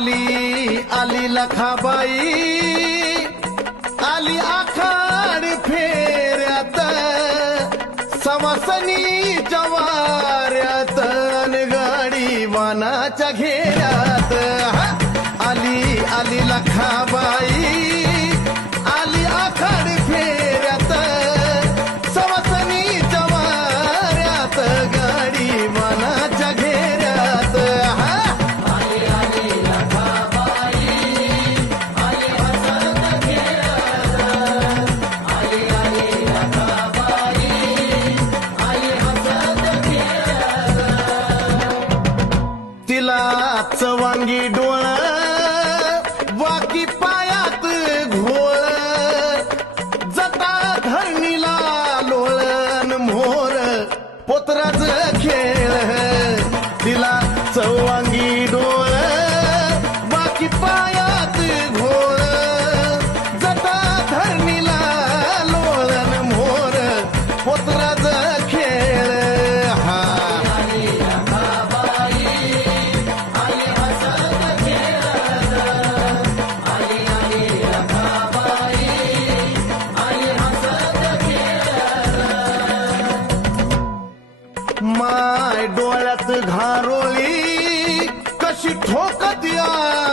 आली आली लखाबाई. आली आखाड फेऱ्यात समसनी जवाऱ्यात गाडी वानाच्या घेऱ्यात. आली आली लखाबाई. पोत्राच खेळ. माय डोळ्यात घारोळी कशी ठोकत या?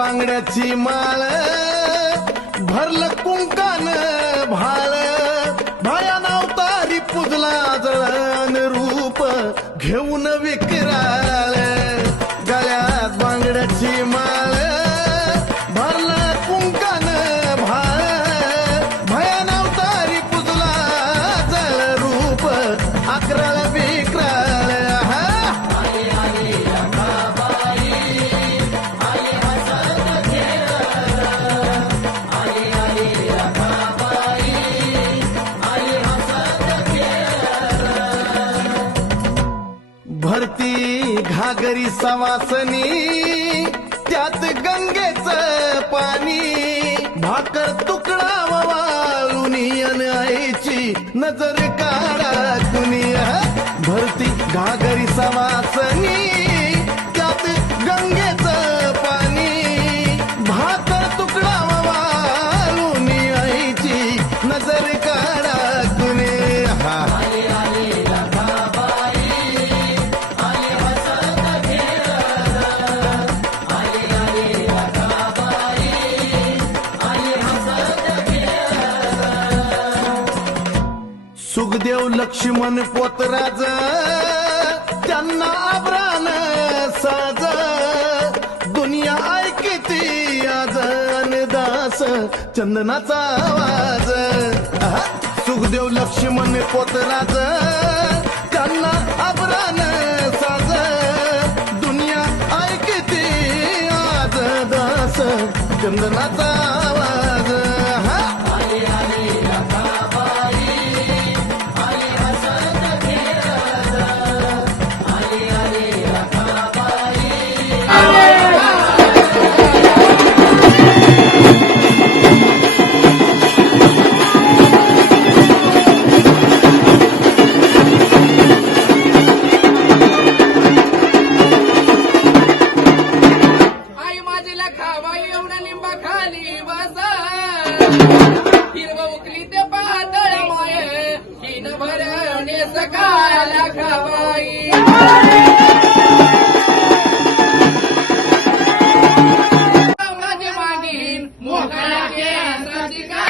बांगड्याची माळ भरलं कुंकान भाळ. भयान अवतारी पुजला जळण रूप घेऊन विकराळ. गळ्यात बांगड्याची माळ भरलं कुंकान भाळ. भयान अवतारी पुजला जळ रूप अकरा सागरी सवासनी त्यात गंगेच पाणी. भाकर तुकडा वाळून आईची नजर काढा कुणी भरती घागरी सवासनी सुखदेव लक्ष्मण पोतराज त्यांना आब्रान साज. दुनिया ऐकती आज दास चंदनाचा आवाज. सुखदेव लक्ष्मण पोतराज त्यांना आब्रान साज. दुनिया ऐकती आज दास चंदनाचा ojalá que hasta.